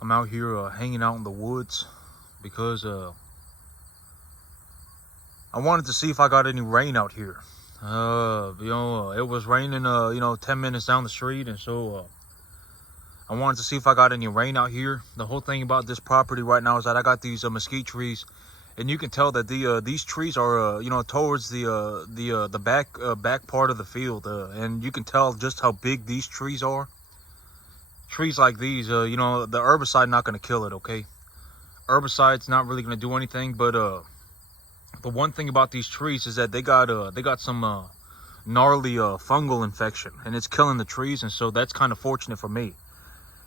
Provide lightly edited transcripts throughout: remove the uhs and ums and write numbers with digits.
I'm out here hanging out in the woods because I wanted to see if I got any rain out here. It was raining 10 minutes down the street, and so I wanted to see if I got any rain out here. The whole thing about this property right now is that I got these mesquite trees, and you can tell that these trees are towards the back part of the field, and you can tell just how big these trees are. Trees like these, the herbicide not going to kill it, okay? Herbicide's not really going to do anything, but the one thing about these trees is that they got some gnarly fungal infection, and it's killing the trees, and so that's kind of fortunate for me.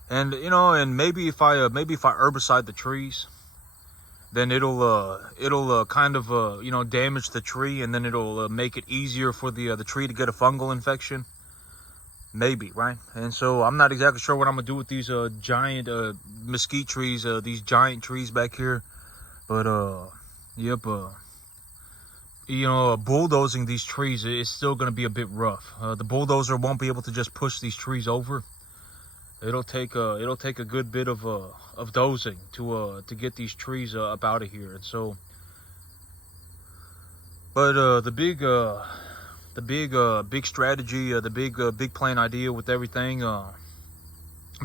And and maybe if I herbicide the trees, then it'll kind of damage the tree, and then it'll make it easier for the tree to get a fungal infection. Maybe, right? And so I'm not exactly sure what I'm gonna do with these giant mesquite trees, these giant trees back here. But yep, bulldozing these trees is still gonna be a bit rough. The bulldozer won't be able to just push these trees over. It'll take a good bit of dozing to get these trees up out of here. And so, but the big strategy, the big plan idea with everything, I'm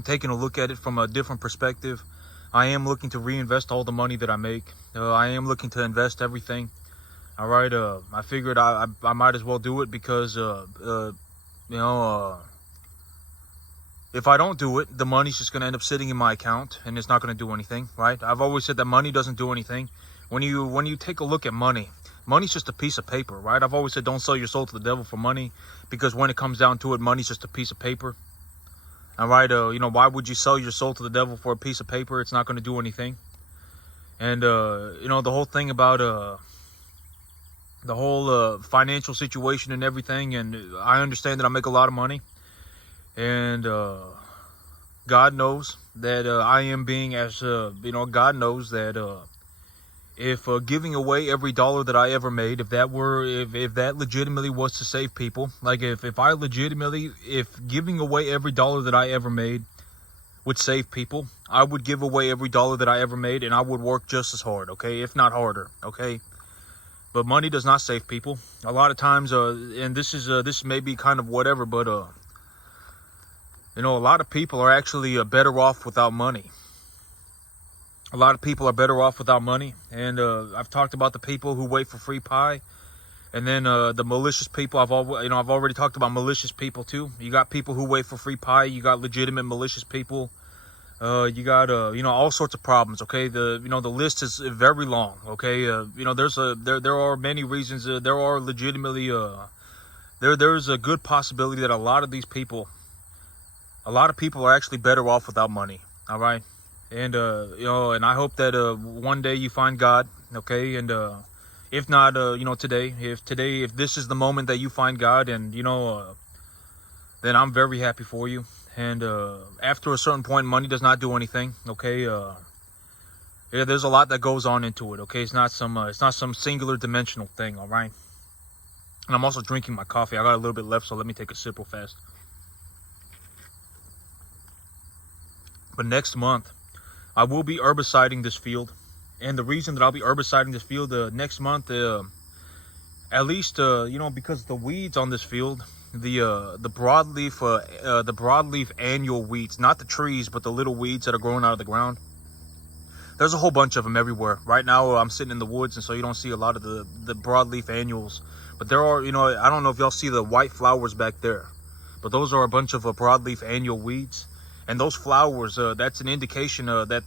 taking a look at it from a different perspective. I am looking to reinvest all the money that I make. I am looking to invest everything. All right, I figured I might as well do it because if I don't do it, the money's just going to end up sitting in my account, and it's not going to do anything, right? I've always said that money doesn't do anything. When you take a look at money, money's just a piece of paper, right? I've always said don't sell your soul to the devil for money, because when it comes down to it, money's just a piece of paper. All right, why would you sell your soul to the devil for a piece of paper? It's not going to do anything. And the whole thing about the whole financial situation and everything, and I understand that I make a lot of money. And God knows that I am being as God knows that if giving away every dollar that I ever made, if that legitimately was to save people, like if giving away every dollar that I ever made would save people, I would give away every dollar that I ever made, and I would work just as hard, okay, if not harder, okay. But money does not save people. A lot of times, and this may be kind of whatever, but a lot of people are actually better off without money. A lot of people are better off without money. And I've talked about the people who wait for free pie. And then the malicious people, I've already talked about malicious people too. You got people who wait for free pie. You got legitimate malicious people. You got all sorts of problems, okay? The list is very long, okay? There are many reasons. There are legitimately there's a good possibility that a lot of people are actually better off without money. All right. And and I hope that one day you find God, okay? And if not today, if this is the moment that you find God, and then I'm very happy for you. And after a certain point, money does not do anything, okay? Yeah, there's a lot that goes on into it, okay? It's not some singular dimensional thing, all right? And I'm also drinking my coffee. I got a little bit left, so let me take a sip real fast. But next month, I will be herbiciding this field. And the reason that I'll be herbiciding this field next month, at least, because the weeds on this field, the broadleaf annual weeds, not the trees, but the little weeds that are growing out of the ground. There's a whole bunch of them everywhere. Right now, I'm sitting in the woods, and so you don't see a lot of the broadleaf annuals. But there are, I don't know if y'all see the white flowers back there, but those are a bunch of broadleaf annual weeds. And those flowers, that's an indication that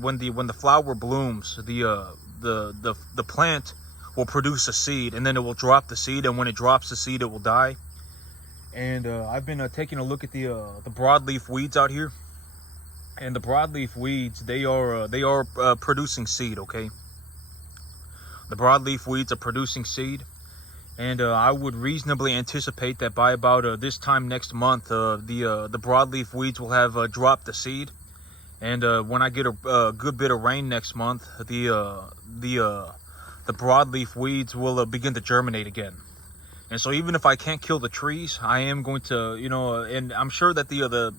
when the flower blooms, the plant will produce a seed, and then it will drop the seed. And when it drops the seed, it will die. And I've been taking a look at the broadleaf weeds out here, and the broadleaf weeds, they are producing seed. Okay, the broadleaf weeds are producing seed. And I would reasonably anticipate that by about this time next month, the broadleaf weeds will have dropped the seed. And when I get a good bit of rain next month, the broadleaf weeds will begin to germinate again. And so even if I can't kill the trees, I am going to, and I'm sure that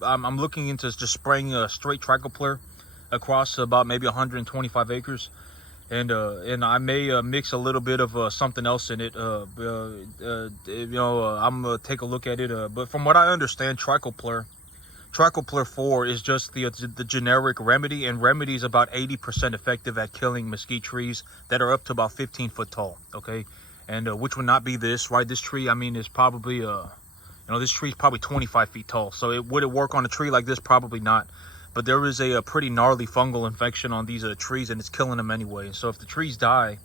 I'm looking into just spraying straight trichoplyr across about maybe 125 acres. And I may mix a little bit of something else in it. I'm gonna take a look at it. But from what I understand, Tricopler 4 is just the generic remedy, and remedy is about 80% effective at killing mesquite trees that are up to about 15 foot tall. Okay, and which would not be this, right? This tree, I mean, is probably this tree is probably 25 feet tall. So would it work on a tree like this? Probably not. But there is a pretty gnarly fungal infection on these trees, and it's killing them anyway. So if the trees die,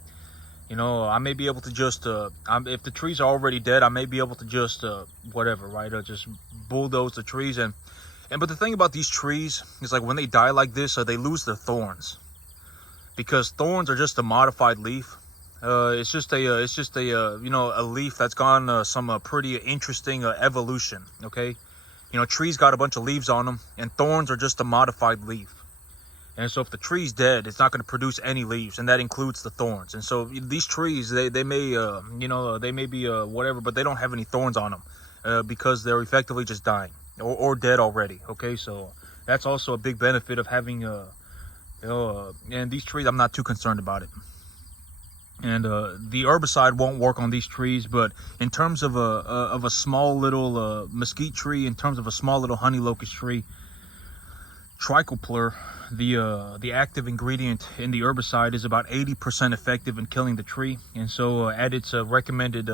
I may be able to just, if the trees are already dead, I may be able to just, whatever, right? Just bulldoze the trees. But the thing about these trees is, like, when they die like this, they lose their thorns, because thorns are just a modified leaf. It's just a leaf that's gone some pretty interesting evolution. Okay. Trees got a bunch of leaves on them, and thorns are just a modified leaf. And so if the tree's dead, it's not going to produce any leaves, and that includes the thorns. And so these trees, they may, they may be whatever, but they don't have any thorns on them because they're effectively just dying or dead already. Okay, so that's also a big benefit of having, and these trees, I'm not too concerned about it. And the herbicide won't work on these trees, but in terms of a small little mesquite tree, in terms of a small little honey locust tree, Tricopler, the active ingredient in the herbicide, is about 80% effective in killing the tree. And so at its recommended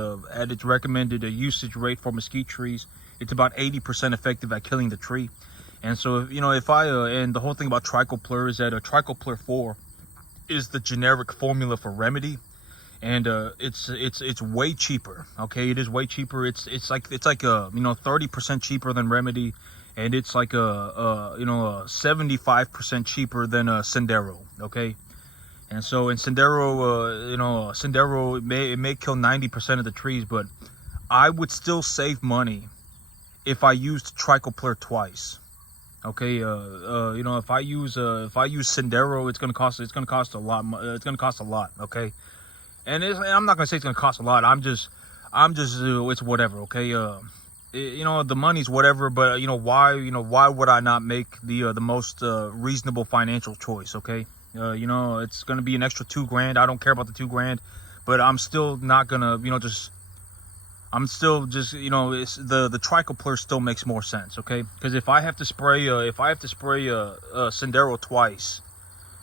usage rate for mesquite trees, it's about 80% effective at killing the tree. And so and the whole thing about Tricopler is that Tricopler 4 is the generic formula for remedy. And it's way cheaper. Okay, it is way cheaper. It's like 30% cheaper than remedy, and it's like 75% cheaper than Sendero. Okay, and so in Sendero, Sendero it may kill 90% of the trees, but I would still save money if I used Tricopler twice. Okay, if I use Sendero, it's gonna cost a lot. It's gonna cost a lot. Okay. And I'm not gonna say it's gonna cost a lot. I'm just, it's whatever, okay. The money's whatever, but why would I not make the most reasonable financial choice, okay? It's gonna be an extra $2,000. I don't care about the $2,000, but I'm still not gonna, it's the Tricopler still makes more sense, okay? Because if I have to spray Sendero twice,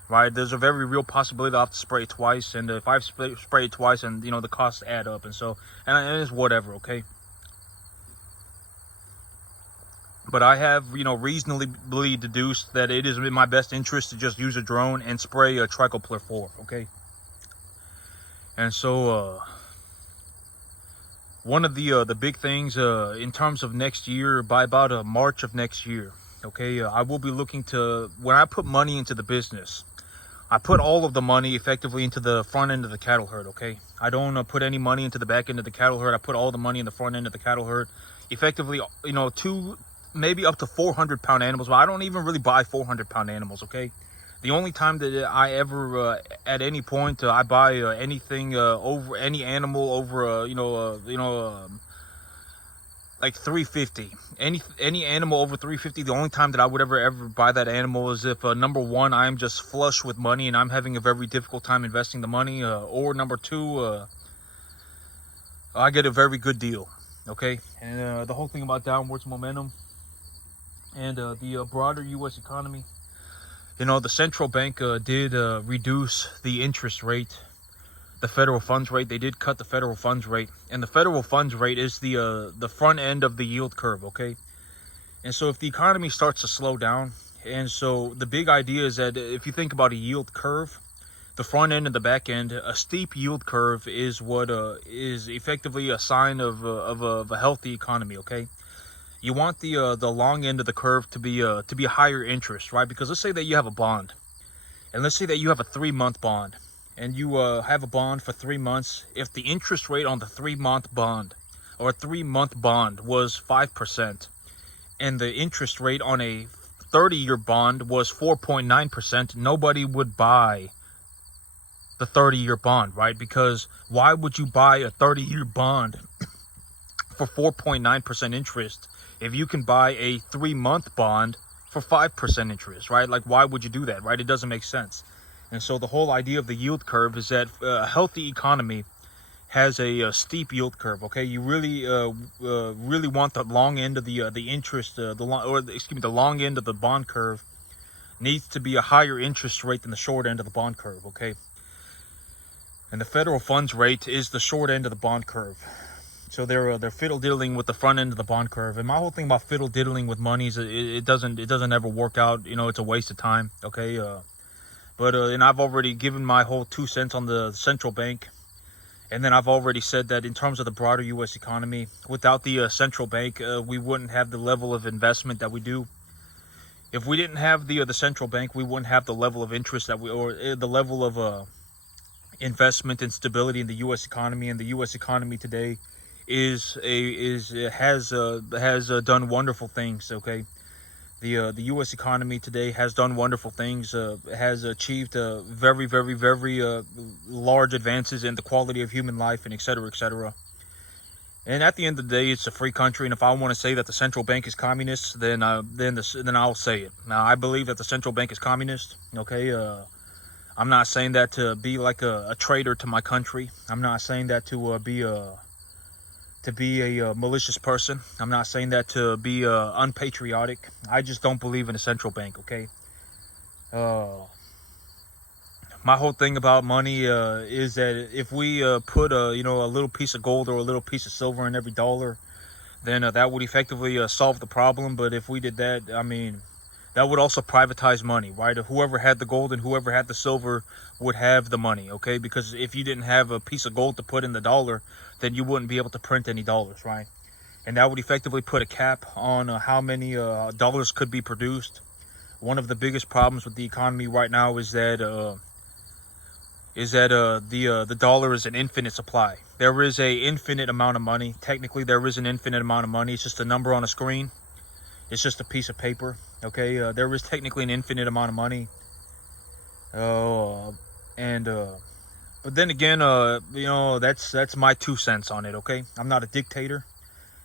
right, there's a very real possibility that I'll have to spray it twice, and if I spray it twice, and the costs add up, and it's whatever, okay. But I have reasonably deduced that it is in my best interest to just use a drone and spray a Tricopler 4, okay. And so one of the big things in terms of next year, by about March of next year, okay, I will be looking to, when I put money into the business, I put all of the money effectively into the front end of the cattle herd, okay? I don't put any money into the back end of the cattle herd. I put all the money in the front end of the cattle herd. Effectively, maybe up to 400-pound animals, but I don't even really buy 400-pound animals, okay? The only time that I ever, at any point, I buy anything over, any animal over, like 350. Any animal over 350, the only time that I would ever buy that animal is if number one, I'm just flush with money and I'm having a very difficult time investing the money, or number two, I get a very good deal. Okay, and the whole thing about downwards momentum and the broader U.S. economy, the central bank did reduce the interest rate, the federal funds rate. They did cut the federal funds rate, and the federal funds rate is the front end of the yield curve, okay? And so if the economy starts to slow down, and so the big idea is that if you think about a yield curve, the front end and the back end, a steep yield curve is what is effectively a sign of a healthy economy, okay? You want the long end of the curve to be a higher interest, right? Because let's say that you have a bond, and let's say that you have a 3-month bond, and you have a bond for 3 months. If the interest rate on the 3-month bond or a 3-month bond was 5%, and the interest rate on a 30-year bond was 4.9%, nobody would buy the 30-year bond, right? Because why would you buy a 30-year bond for 4.9% interest if you can buy a 3-month bond for 5% interest, right? Like, why would you do that, right? It doesn't make sense. And so the whole idea of the yield curve is that a healthy economy has a steep yield curve. Okay, you really want the long end of the interest, the long end of the bond curve needs to be a higher interest rate than the short end of the bond curve. Okay, and the federal funds rate is the short end of the bond curve. So they're fiddle diddling with the front end of the bond curve. And my whole thing about fiddle diddling with money is it doesn't ever work out. You know, it's a waste of time. Okay, and I've already given my whole 2 cents on the central bank. And then I've already said that in terms of the broader U.S. economy, without the central bank, we wouldn't have the level of investment that we do. If we didn't have the central bank, we wouldn't have the level of interest that the level of investment and stability in the U.S. economy. And the U.S. economy today has done wonderful things. Okay, the U.S. economy today has done wonderful things. Has achieved very, very, very large advances in the quality of human life, and et cetera, et cetera. And at the end of the day, it's a free country. And if I want to say that the central bank is communist, then I'll say it. Now, I believe that the central bank is communist. Okay, I'm not saying that to be like a traitor to my country. I'm not saying that to be a malicious person. I'm not saying that to be unpatriotic. I just don't believe in a central bank. Okay. My whole thing about money is that if we put a little piece of gold or a little piece of silver in every dollar, then that would effectively solve the problem. But if we did that, I mean, that would also privatize money, right? Whoever had the gold and whoever had the silver would have the money, okay? Because if you didn't have a piece of gold to put in the dollar, then you wouldn't be able to print any dollars, right? And that would effectively put a cap on how many dollars could be produced. One of the biggest problems with the economy right now is that the dollar is an infinite supply. There is a infinite amount of money. Technically, there is an infinite amount of money. It's just a number on a screen. It's just a piece of paper. Okay, there is technically an infinite amount of money. But then again, that's my 2 cents on it. Okay, I'm not a dictator.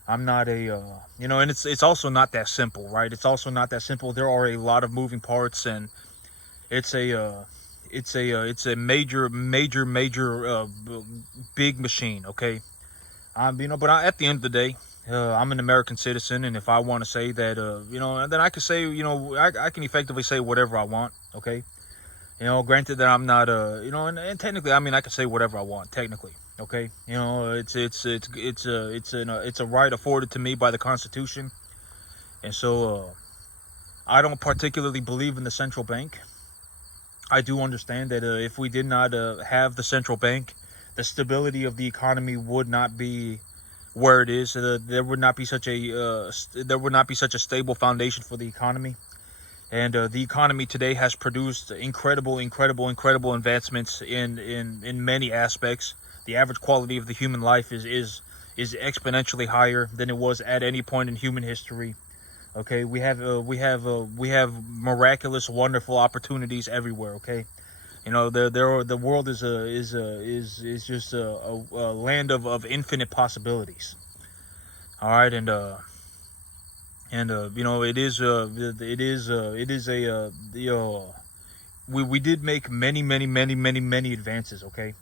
I'm not and it's also not that simple, right? It's also not that simple. There are a lot of moving parts, and it's a major big machine. Okay, but at the end of the day, I'm an American citizen, and if I want to say that, then I can say, I can effectively say whatever I want. Okay, granted that I'm not, and technically, I mean, I can say whatever I want. Technically, okay, it's a right afforded to me by the Constitution, and so I don't particularly believe in the central bank. I do understand that if we did not have the central bank, the stability of the economy would not be where it is. There would not be such a stable foundation for the economy. And the economy today has produced incredible advancements in many aspects. The average quality of the human life is exponentially higher than it was at any point in human history. Okay, we have miraculous, wonderful opportunities everywhere. Okay, the world is just a land of infinite possibilities. All right, it is we did make many advances. Okay.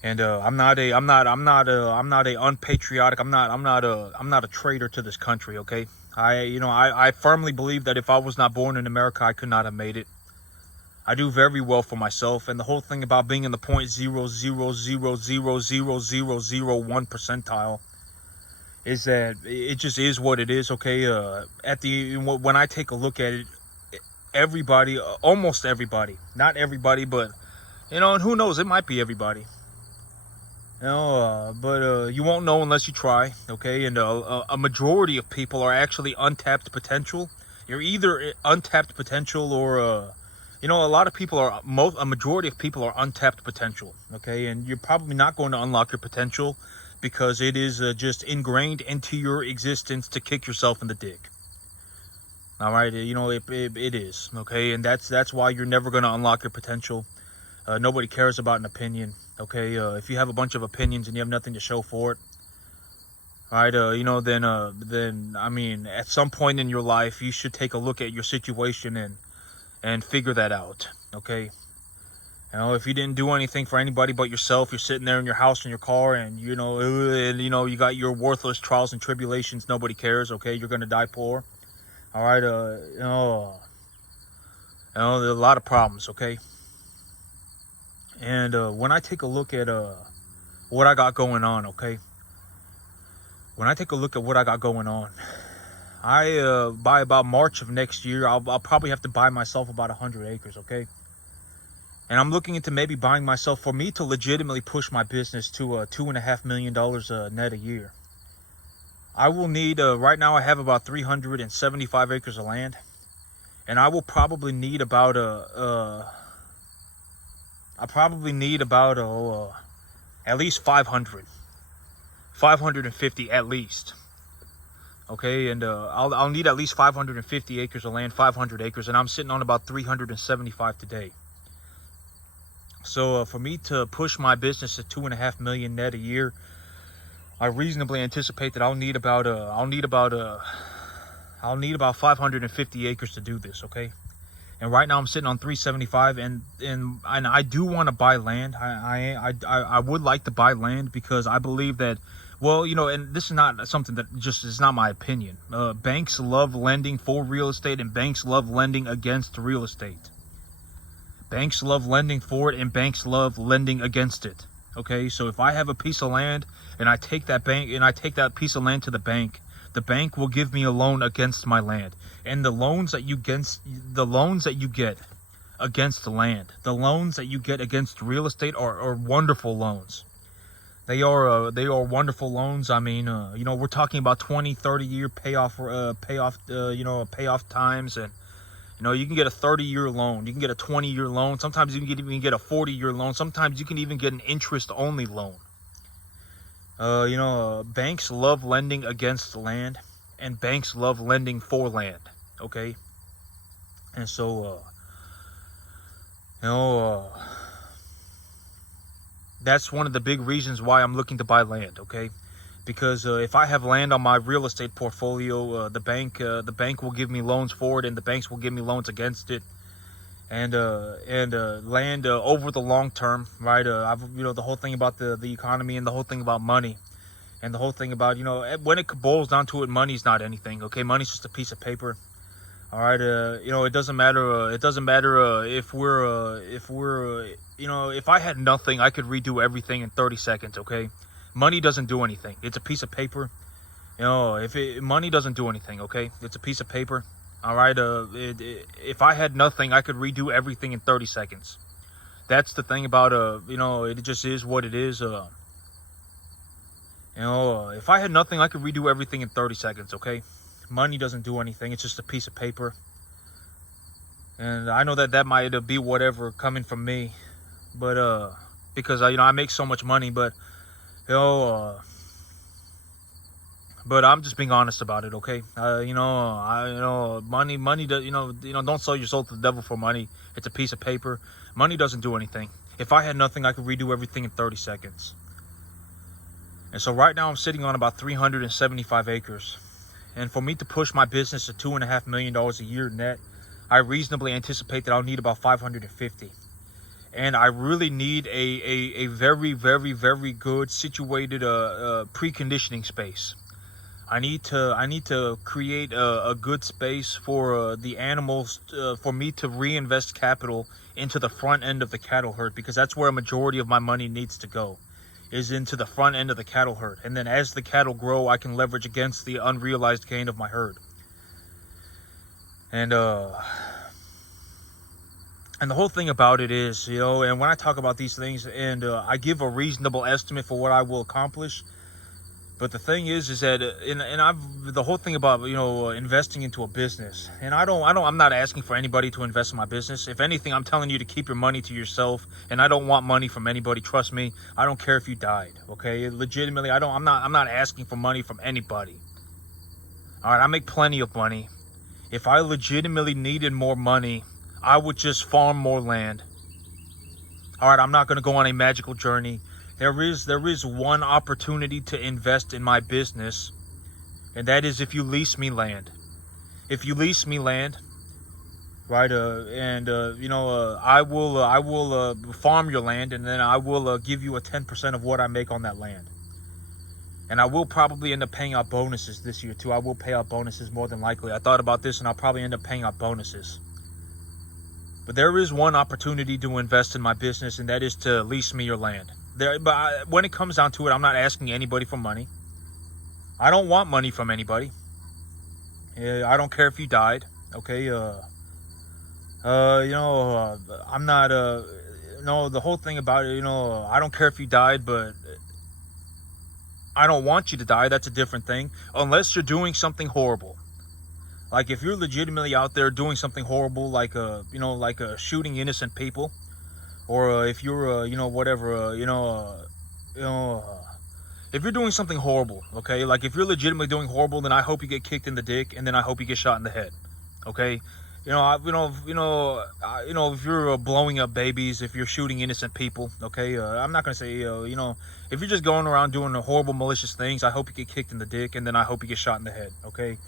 And I'm not a unpatriotic. I'm not a traitor to this country. Okay, I firmly believe that if I was not born in America, I could not have made it. I do very well for myself, and the whole thing about being in the 0.000000001 percentile is that it just is what it is. Okay, when I take a look at it, everybody, almost everybody, not everybody, but and who knows, it might be everybody. But you won't know unless you try, okay? And a majority of people are actually untapped potential. You're either untapped potential or, a majority of people are untapped potential, okay? And you're probably not going to unlock your potential because it is just ingrained into your existence to kick yourself in the dick. All right, it is, okay? And that's why you're never going to unlock your potential. Nobody cares about an opinion. Okay, if you have a bunch of opinions and you have nothing to show for it, right? Then I mean, at some point in your life, you should take a look at your situation and figure that out, okay? If you didn't do anything for anybody but yourself, you're sitting there in your house in your car, and you got your worthless trials and tribulations. Nobody cares, okay? You're gonna die poor, all right? There are a lot of problems, okay? And when I take a look at what I got going on, okay? When I take a look at what I got going on, by about March of next year, I'll probably have to buy myself about 100 acres, okay? And I'm looking into maybe buying myself, for me to legitimately push my business to $2.5 million net a year. I will need, right now I have about 375 acres of land. And I will probably need about, at least 550 at least. Okay, and I'll need at least 550 acres of land, 500 acres, and I'm sitting on about 375 today. So for me to push my business to $2.5 million net a year, I reasonably anticipate that I'll need about 550 acres to do this. Okay, and right now I'm sitting on 375, and I do want to buy land. I would like to buy land because I believe that, well, and this is not something that just is not my opinion. Banks love lending for real estate, and banks love lending against real estate. Banks love lending for it, and banks love lending against it. Okay, so if I have a piece of land and I take that piece of land to the bank will give me a loan against my land. And the loans that you get against the land, the loans that you get against real estate are wonderful loans. They are wonderful loans. I mean, we're talking about 20, 30-year payoff times, and you can get a 30-year loan, you can get a 20-year loan, sometimes you can even get a 40-year loan, sometimes you can even get an interest-only loan. Banks love lending against land, and banks love lending for land, okay? And so, that's one of the big reasons why I'm looking to buy land, okay? Because if I have land on my real estate portfolio, the bank will give me loans for it, and the banks will give me loans against it. And land over the long term, right? The whole thing about the economy, and the whole thing about money, and the whole thing about, when it boils down to it, money's not anything, okay? Money's just a piece of paper. All right, it doesn't matter. It doesn't matter if I had nothing, I could redo everything in 30 seconds, okay? Money doesn't do anything. It's a piece of paper. Money doesn't do anything, okay? It's a piece of paper. All right. If I had nothing, I could redo everything in 30 seconds. That's the thing about it just is what it is. If I had nothing, I could redo everything in 30 seconds, okay? Money doesn't do anything. It's just a piece of paper. And I know that might be whatever coming from me, but because I make so much money, but but I'm just being honest about it, okay? Money does, don't sell your soul to the devil for money. It's a piece of paper. Money doesn't do anything. If I had nothing, I could redo everything in 30 seconds. And so right now I'm sitting on about 375 acres. And for me to push my business to $2.5 million a year net, I reasonably anticipate that I'll need about 550. And I really need a very, very, very good situated preconditioning space. I need to create a good space for the animals, for me to reinvest capital into the front end of the cattle herd, because that's where a majority of my money needs to go, is into the front end of the cattle herd. And then as the cattle grow, I can leverage against the unrealized gain of my herd. And the whole thing about it is, and when I talk about these things, and I give a reasonable estimate for what I will accomplish, but the thing is that, the whole thing about, investing into a business, and I'm not asking for anybody to invest in my business. If anything, I'm telling you to keep your money to yourself, and I don't want money from anybody. Trust me, I don't care if you died, okay? Legitimately, I'm not asking for money from anybody. All right, I make plenty of money. If I legitimately needed more money, I would just farm more land. All right, I'm not going to go on a magical journey There is one opportunity to invest in my business, and that is if you lease me land. If you lease me land, right, I will farm your land, and then I will give you a 10% of what I make on that land. And I will probably end up paying out bonuses this year too. I will pay out bonuses more than likely. I thought about this, and I'll probably end up paying out bonuses. But there is one opportunity to invest in my business, and that is to lease me your land. When it comes down to it, I'm not asking anybody for money. I don't want money from anybody. I don't care if you died. Okay. I'm not. The whole thing about it. I don't care if you died, but I don't want you to die. That's a different thing. Unless you're doing something horrible. Like if you're legitimately out there doing something horrible, like shooting innocent people, or if you're if you're doing something horrible, okay, like if you're legitimately doing horrible, then I hope you get kicked in the dick, and then I hope you get shot in the head, okay. If you're blowing up babies, if you're shooting innocent people, okay, I'm not gonna say, if you're just going around doing horrible, malicious things, I hope you get kicked in the dick, and then I hope you get shot in the head, okay.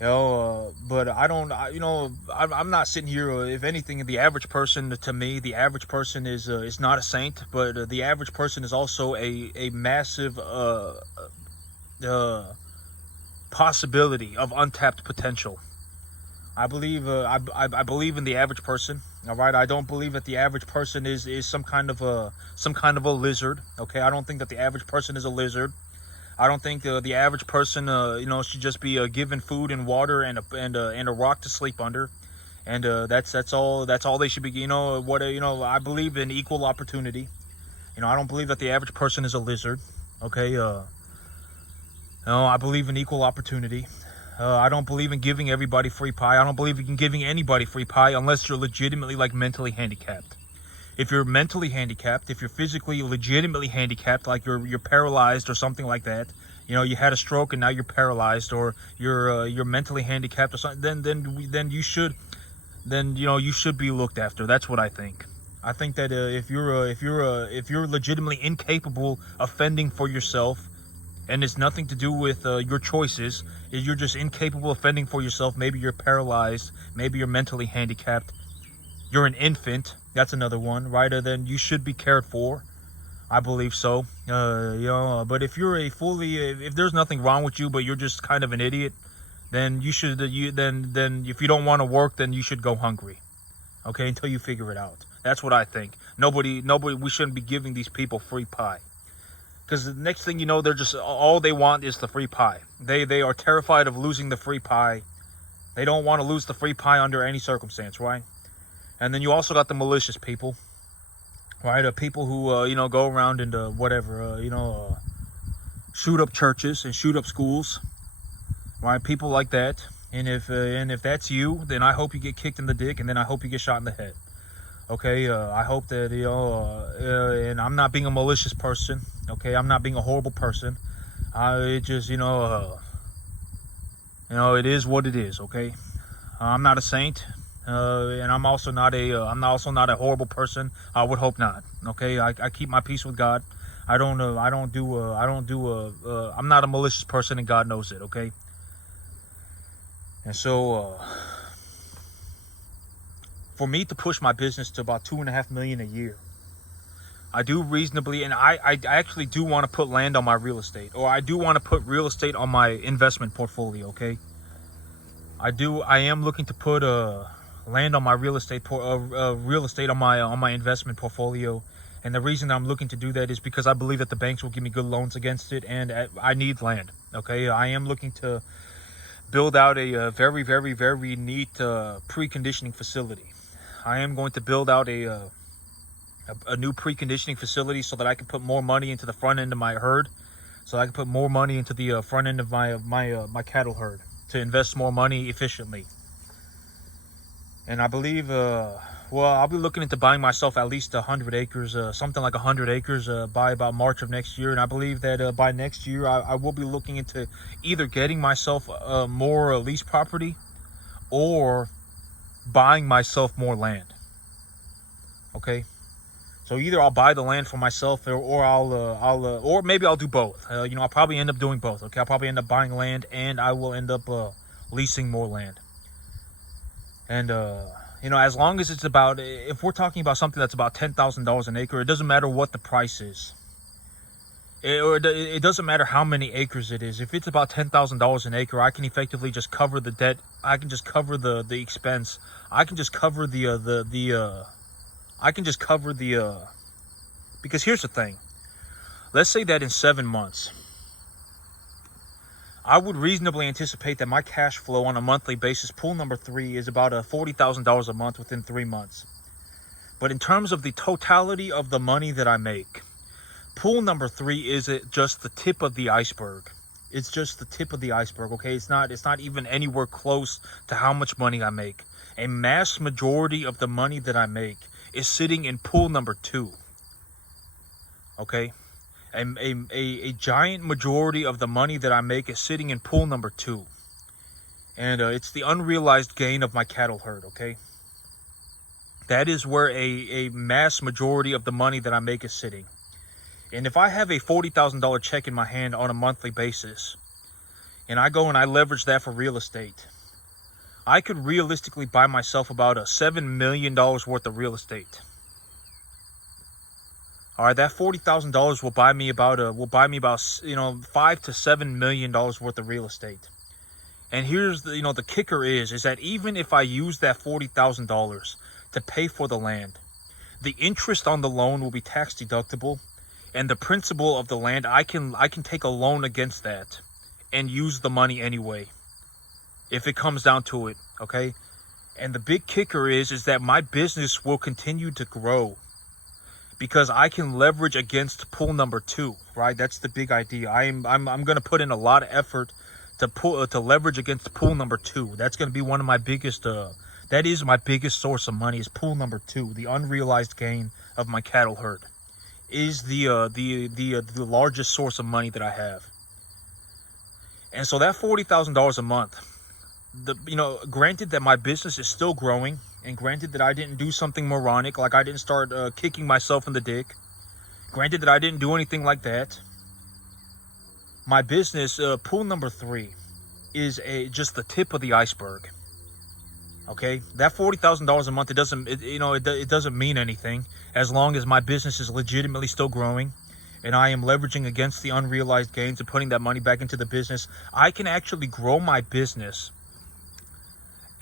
But I'm not sitting here. If anything, the average person, to me, the average person is not a saint, but the average person is also a massive possibility of untapped potential. I believe I believe in the average person. All right, I don't believe that the average person is some kind of a lizard. Okay, I don't think that the average person is a lizard. I don't think the average person should just be given food and water and a rock to sleep under, and that's all they should be. I believe in equal opportunity. I don't believe that the average person is a lizard. Okay, I believe in equal opportunity. I don't believe in giving everybody free pie. I don't believe in giving anybody free pie unless you're legitimately mentally handicapped. If you're mentally handicapped, if you're physically legitimately handicapped, like you're paralyzed or something like that, you had a stroke and now you're paralyzed, or you're mentally handicapped or something, then you should be looked after. That's what I think. I think that if you're legitimately incapable of fending for yourself, and it's nothing to do with your choices, if you're just incapable of fending for yourself, maybe you're paralyzed, maybe you're mentally handicapped, you're an infant, that's another one, right? Then you should be cared for. I believe so. But if you're if there's nothing wrong with you, but you're just kind of an idiot, then then if you don't want to work, then you should go hungry. Okay, until you figure it out. That's what I think. We shouldn't be giving these people free pie. Because the next thing you know, they're just, all they want is the free pie. They are terrified of losing the free pie. They don't want to lose the free pie under any circumstance, right? And then you also got the malicious people, right? People who, go around and shoot up churches and shoot up schools, right? People like that. And if that's you, then I hope you get kicked in the dick, and then I hope you get shot in the head. Okay, I hope that, and I'm not being a malicious person. Okay, I'm not being a horrible person. It just, it is what it is. Okay, I'm not a saint, and I'm also not a horrible person. I would hope not. Okay, I keep my peace with God. I'm not a malicious person, and God knows it. Okay, and so, for me to push my business to about $2.5 million a year, I do reasonably, and I actually do want to put land on my real estate, or I do want to put real estate on my investment portfolio. Okay, I am looking to put land on my real estate on my investment portfolio, and the reason I'm looking to do that is because I believe that the banks will give me good loans against it, and I need land. Okay, I am looking to build out a very, very, very neat preconditioning facility. I am going to build out a new preconditioning facility so that I can put more money into the front end of my herd, so I can put more money into the front end of my cattle herd to invest more money efficiently. And I believe, I'll be looking into buying myself at least 100 acres, something like 100 acres by about March of next year. And I believe that by next year, I will be looking into either getting myself more lease property or buying myself more land. Okay, So either I'll buy the land for myself, or maybe I'll do both. I'll probably end up doing both. Okay, I'll probably end up buying land, and I will end up leasing more land. And as long as it's about, if we're talking about something that's about $10,000 an acre, it doesn't matter what the price is. It doesn't matter how many acres it is. If it's about $10,000 an acre, I can effectively just cover the debt. I can just cover the expense. I can just cover because here's the thing. Let's say that in 7 months, I would reasonably anticipate that my cash flow on a monthly basis, pool number 3, is about $40,000 a month within 3 months. But in terms of the totality of the money that I make, pool number 3 is just the tip of the iceberg. It's just the tip of the iceberg, okay? It's not even anywhere close to how much money I make. A mass majority of the money that I make is sitting in pool number 2. Okay? A giant majority of the money that I make is sitting in pool number 2. And it's the unrealized gain of my cattle herd, okay? That is where a mass majority of the money that I make is sitting. And if I have a $40,000 check in my hand on a monthly basis, and I go and I leverage that for real estate, I could realistically buy myself about $7 million worth of real estate. All right, that $40,000 will buy me about $5 to $7 million worth of real estate. And here's the kicker is that even if I use that $40,000 to pay for the land, the interest on the loan will be tax deductible, and the principal of the land, I can take a loan against that and use the money anyway, if it comes down to it, okay? And the big kicker is that my business will continue to grow because I can leverage against pool number 2, right? That's the big idea. I'm going to put in a lot of effort to leverage against pool number 2. That's going to be one of my biggest that is my biggest source of money, is pool number 2. The unrealized gain of my cattle herd is the largest source of money that I have. And so that $40,000 a month, granted that my business is still growing, and granted that I didn't do something moronic, like I didn't start kicking myself in the dick, granted that I didn't do anything like that, my business, pool number 3, is just the tip of the iceberg. Okay, that $40,000 a month, it doesn't mean anything as long as my business is legitimately still growing, and I am leveraging against the unrealized gains and putting that money back into the business. I can actually grow my business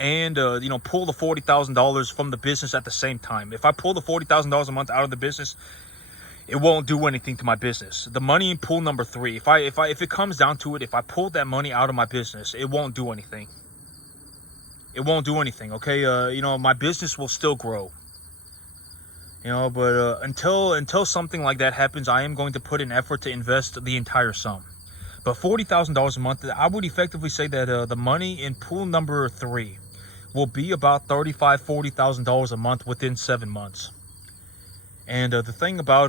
and pull the $40,000 from the business at the same time. If I pull the $40,000 a month out of the business, it won't do anything to my business. The money in pool number 3, if it comes down to it, if I pull that money out of my business, it won't do anything. It won't do anything, okay? My business will still grow. But until something like that happens, I am going to put in effort to invest the entire sum. But $40,000 a month, I would effectively say that the money in pool number 3 will be about $35,000, $40,000 a month within 7 months. And the thing about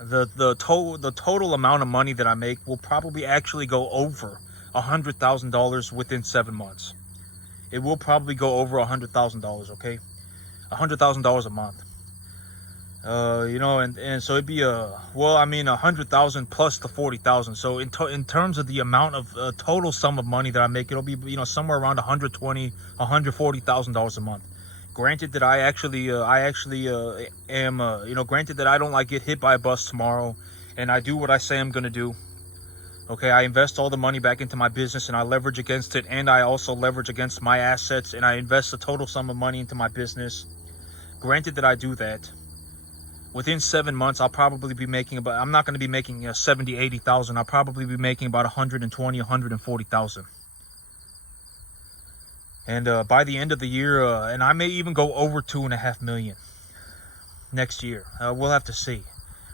the total amount of money that I make will probably actually go over $100,000 within 7 months. It will probably go over $100,000, okay? $100,000 a month. And so it'd be $100,000 plus the $40,000. So in terms of the amount of total sum of money that I make, it'll be somewhere around $120,000, $140,000 a month. Granted that I actually am granted that I don't get hit by a bus tomorrow, and I do what I say I'm gonna do. Okay, I invest all the money back into my business, and I leverage against it, and I also leverage against my assets, and I invest the total sum of money into my business. Granted that I do that, within 7 months, I'll probably be making I'm not going to be making $70,000, $80,000. I'll probably be making about $120,000, $140,000. And by the end of the year, and I may even go over $2.5 million next year. We'll have to see.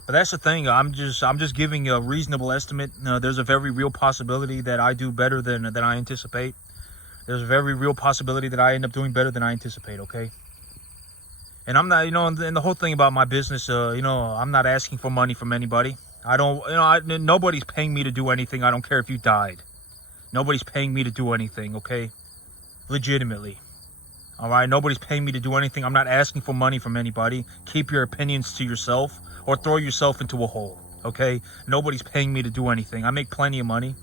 But that's the thing. I'm just giving a reasonable estimate. There's a very real possibility that I do better than I anticipate. There's a very real possibility that I end up doing better than I anticipate. Okay. And I'm not, and the whole thing about my business, I'm not asking for money from anybody. I don't, nobody's paying me to do anything. I don't care if you died. Nobody's paying me to do anything. Okay. Legitimately. All right, nobody's paying me to do anything. I'm not asking for money from anybody. Keep your opinions to yourself or throw yourself into a hole, okay? Nobody's paying me to do anything. I make plenty of money.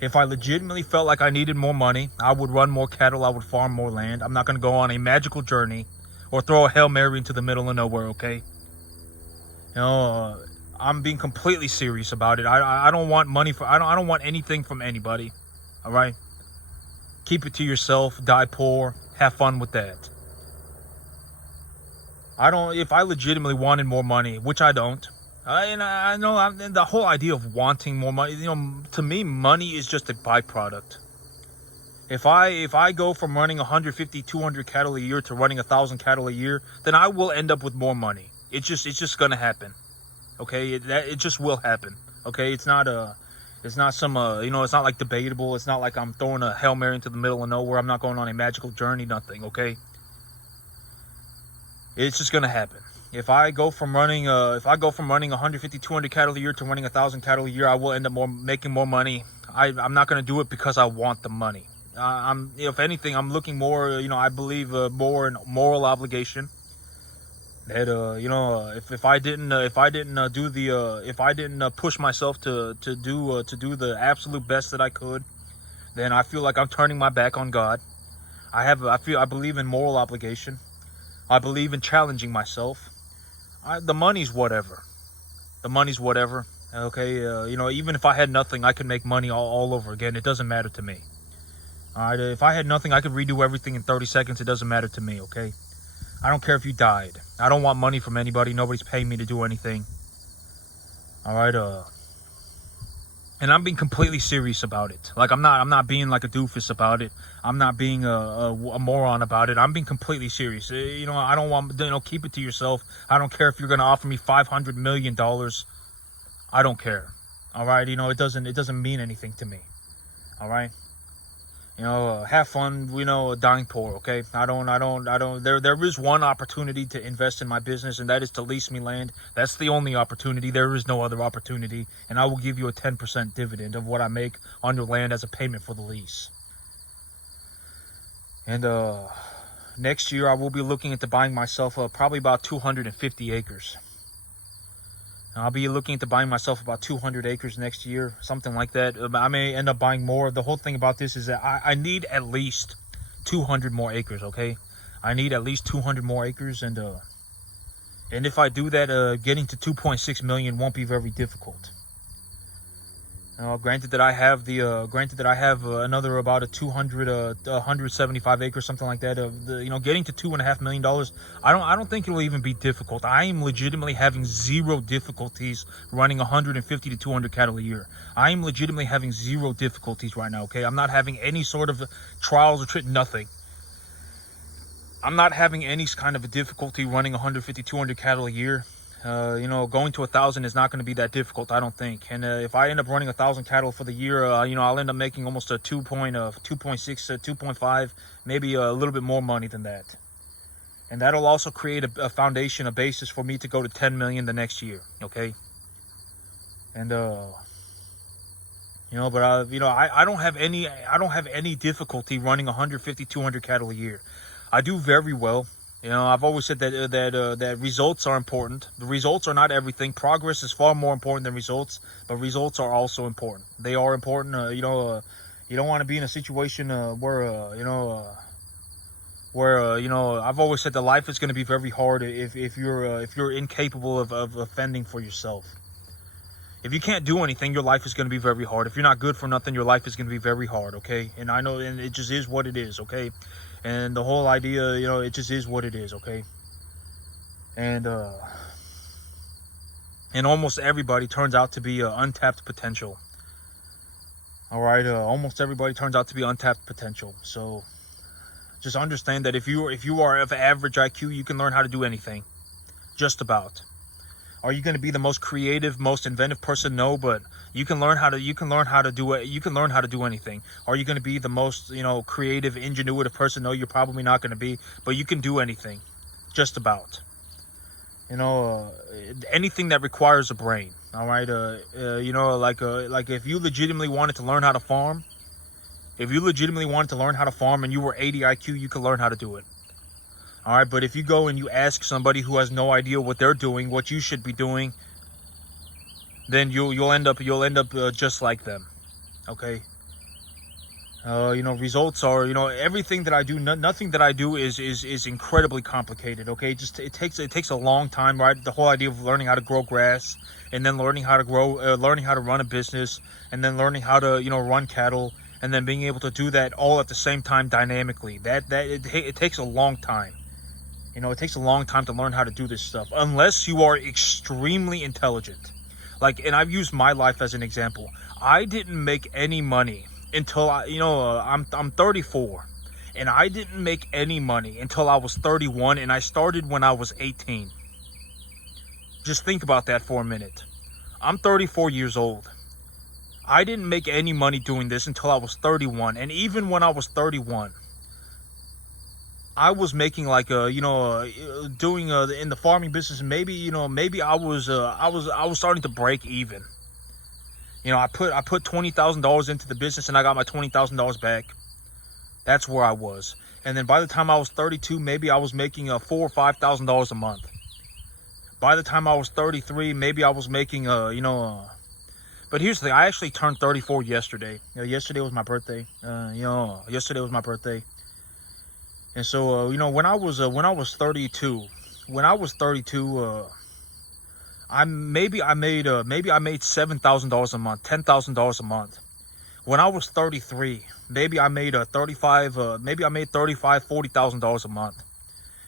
If I legitimately felt like I needed more money, I would run more cattle, I would farm more land. I'm not going to go on a magical journey or throw a Hail Mary into the middle of nowhere, okay? You know, I'm being completely serious about it. I don't want money for, I don't want anything from anybody, all right? Keep it to yourself, die poor, have fun with that. If I legitimately wanted more money, which I don't, and I know and the whole idea of wanting more money, you know, to me, money is just a byproduct. If I go from running 150, 200 cattle a year to running 1,000 cattle a year, then I will end up with more money. It's just gonna happen. Okay, it just will happen. Okay, it's not some you know, it's not like debatable. It's not like I'm throwing a Hail Mary into the middle of nowhere. I'm not going on a magical journey, nothing, okay? It's just gonna happen. If I go from running 150, 200 cattle a year to running 1,000 cattle a year, I will end up making more money. I'm not gonna do it because I want the money. If anything, I'm looking more, you know, I believe more in moral obligation. That you know, if I didn't push myself to do the absolute best that I could, then I feel like I'm turning my back on God. I believe in moral obligation. I believe in challenging myself. The money's whatever. The money's whatever. Okay, you know, even if I had nothing, I could make money all over again. It doesn't matter to me. All right, if I had nothing, I could redo everything in 30 seconds. It doesn't matter to me, okay? I don't care if you died. I don't want money from anybody. Nobody's paying me to do anything. All right, and I'm being completely serious about it. Like I'm not being like a doofus about it. I'm not being a moron about it. I'm being completely serious. You know, I don't want, you know, keep it to yourself. I don't care if you're gonna offer me $500 million. I don't care. All right, you know, it doesn't mean anything to me. All right. You know, have fun, you know, dying poor, okay? There is one opportunity to invest in my business, and that is to lease me land. That's the only opportunity. There is no other opportunity, and I will give you a 10% dividend of what I make on your land as a payment for the lease. And next year, I will be looking into buying myself probably about 250 acres. I'll be looking to buying myself about 200 acres next year, something like that. I may end up buying more. The whole thing about this is that I need at least 200 more acres, okay? I need at least 200 more acres, and if I do that, getting to 2.6 million won't be very difficult. Granted that I have another about 175 acres, something like that. You know, getting to $2.5 million, I don't think it will even be difficult. I am legitimately having zero difficulties running 150 to 200 cattle a year. I am legitimately having zero difficulties right now. Okay, I'm not having any sort of trials or nothing. I'm not having any kind of a difficulty running 150, 200 cattle a year. You know, going to 1,000 is not going to be that difficult, I don't think. And if I end up running 1,000 cattle for the year, you know, I'll end up making almost a 2.6, 2.5, maybe a little bit more money than that. And that'll also create a foundation, a basis for me to go to 10 million the next year. Okay. And you know, but you know, I don't have any difficulty running 150, 200 cattle a year. I do very well. You know, I've always said that results are important. The results are not everything. Progress is far more important than results, but results are also important. They are important. You know, you don't want to be in a situation where you know, I've always said that life is going to be very hard if you're incapable of fending for yourself. If you can't do anything, your life is going to be very hard. If you're not good for nothing, your life is going to be very hard. Okay, and I know, and it just is what it is. Okay. And the whole idea, you know, it just is what it is, okay? And almost everybody turns out to be untapped potential. All right, almost everybody turns out to be untapped potential. So just understand that if you are of average IQ, you can learn how to do anything, just about. Are you going to be the most creative, most inventive person? No, but you can learn how to do it. You can learn how to do anything. Are you going to be the most, you know, creative, ingenuitive person? No, you're probably not going to be, but you can do anything, just about. You know, anything that requires a brain. All right, you know, like if you legitimately wanted to learn how to farm, and you were 80 IQ, you could learn how to do it. All right, but if you go and you ask somebody who has no idea what they're doing, what you should be doing, then you'll end up just like them. Okay. Results are, everything that I do, nothing that I do is incredibly complicated. Okay, it takes a long time, right? The whole idea of learning how to grow grass, and then learning how to run a business, and then learning how to, run cattle, and then being able to do that all at the same time dynamically. It takes a long time. It takes a long time to learn how to do this stuff, unless you are extremely intelligent. And I've used my life as an example. I didn't make any money until I'm 34, and I didn't make any money until I was 31, and I started when I was 18. Just think about that for a minute. I'm 34 years old. I didn't make any money doing this until I was 31, and even when I was 31, I was making doing in the farming business. Maybe I was starting to break even. I put $20,000 into the business, and I got my $20,000 back. That's where I was. And then by the time I was 32, maybe I was making $4,000 or $5,000 a month. By the time I was 33, maybe I was making But here's the thing: I actually turned 34 yesterday. Yesterday was my birthday. Yesterday was my birthday. And so when I was 32, I made $7,000 a month, $10,000 a month. When I was 33, maybe I made $40,000 a month.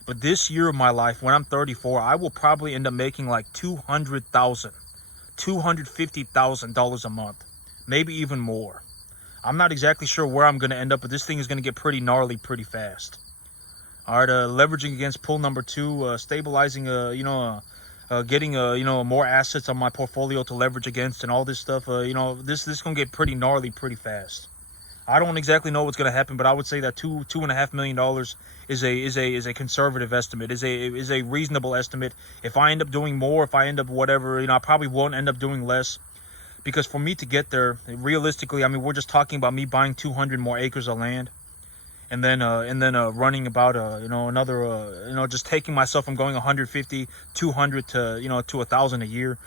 But this year of my life, when I'm 34, I will probably end up making like $250,000 a month, maybe even more. I'm not exactly sure where I'm going to end up, but this thing is going to get pretty gnarly pretty fast. All right, leveraging against pull number 2, stabilizing, getting more assets on my portfolio to leverage against, and all this stuff. This is gonna get pretty gnarly pretty fast. I don't exactly know what's gonna happen, but I would say that $2.5 million is a conservative estimate, is a reasonable estimate. If I end up doing more, if I end up whatever, I probably won't end up doing less, because for me to get there, realistically, I mean, we're just talking about me buying 200 more acres of land. And then running about another just taking myself from going 150, 200 to to 1,000 a year.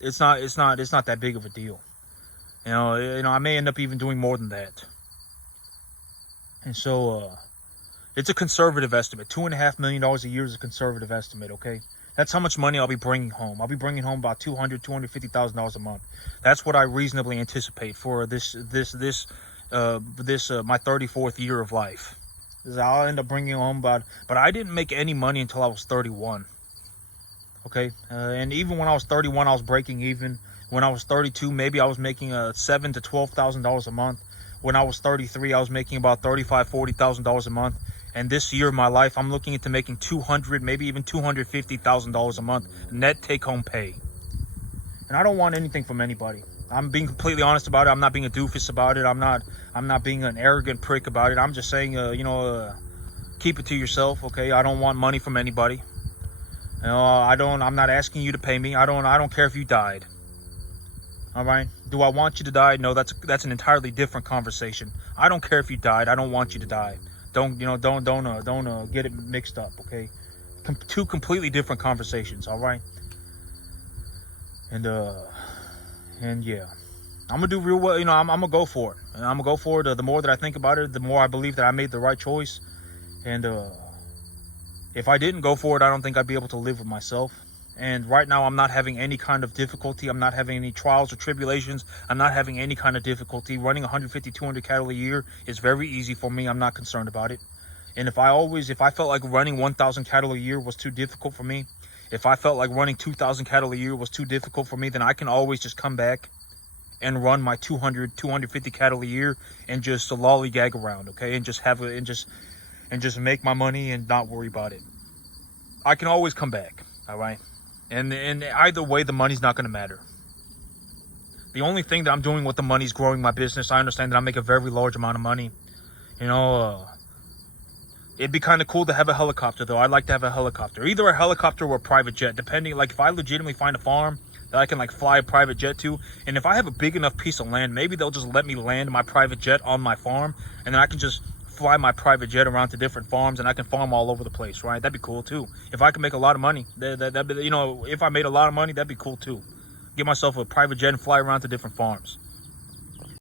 It's not that big of a deal. I may end up even doing more than that. And so it's a conservative estimate. $2.5 million a year is a conservative estimate. Okay, that's how much money I'll be bringing home. I'll be bringing home about $250,000 a month. That's what I reasonably anticipate for this my 34th year of life. I'll end up bringing home but I didn't make any money until I was 31. Okay, and even when I was 31, I was breaking even. When I was 32, maybe I was making $7,000 to $12,000 a month. When I was 33, I was making about $35,000, $40,000 a month. And this year of my life, I'm looking into making $200,000, maybe even $250,000 a month net take-home pay. And I don't want anything from anybody. I'm being completely honest about it. I'm not being a doofus about it. I'm not being an arrogant prick about it. I'm just saying, keep it to yourself, okay? I don't want money from anybody. I'm not asking you to pay me. I don't care if you died. All right? Do I want you to die? No, that's an entirely different conversation. I don't care if you died. I don't want you to die. Don't get it mixed up, okay? Two completely different conversations, all right? And yeah, I'm gonna do real well. I'm gonna go for it. And I'm gonna go for it. The more that I think about it, the more I believe that I made the right choice. And if I didn't go for it, I don't think I'd be able to live with myself. And right now, I'm not having any kind of difficulty. I'm not having any trials or tribulations. I'm not having any kind of difficulty. Running 150, 200 cattle a year is very easy for me. I'm not concerned about it. And if I felt like running 1,000 cattle a year was too difficult for me, if I felt like running 2,000 cattle a year was too difficult for me, then I can always just come back and run my 200, 250 cattle a year and just lollygag around, okay? And just make my money and not worry about it. I can always come back, all right? And either way, the money's not going to matter. The only thing that I'm doing with the money is growing my business. I understand that I make a very large amount of money. It'd be kind of cool to have a helicopter, though. I'd like to have a helicopter. Either a helicopter or a private jet, depending. Like, if I legitimately find a farm that I can, like, fly a private jet to, and if I have a big enough piece of land, maybe they'll just let me land my private jet on my farm, and then I can just fly my private jet around to different farms, and I can farm all over the place, right? That'd be cool too. If I can make a lot of money, you know, if I made a lot of money, that'd be cool too. Get myself a private jet and fly around to different farms.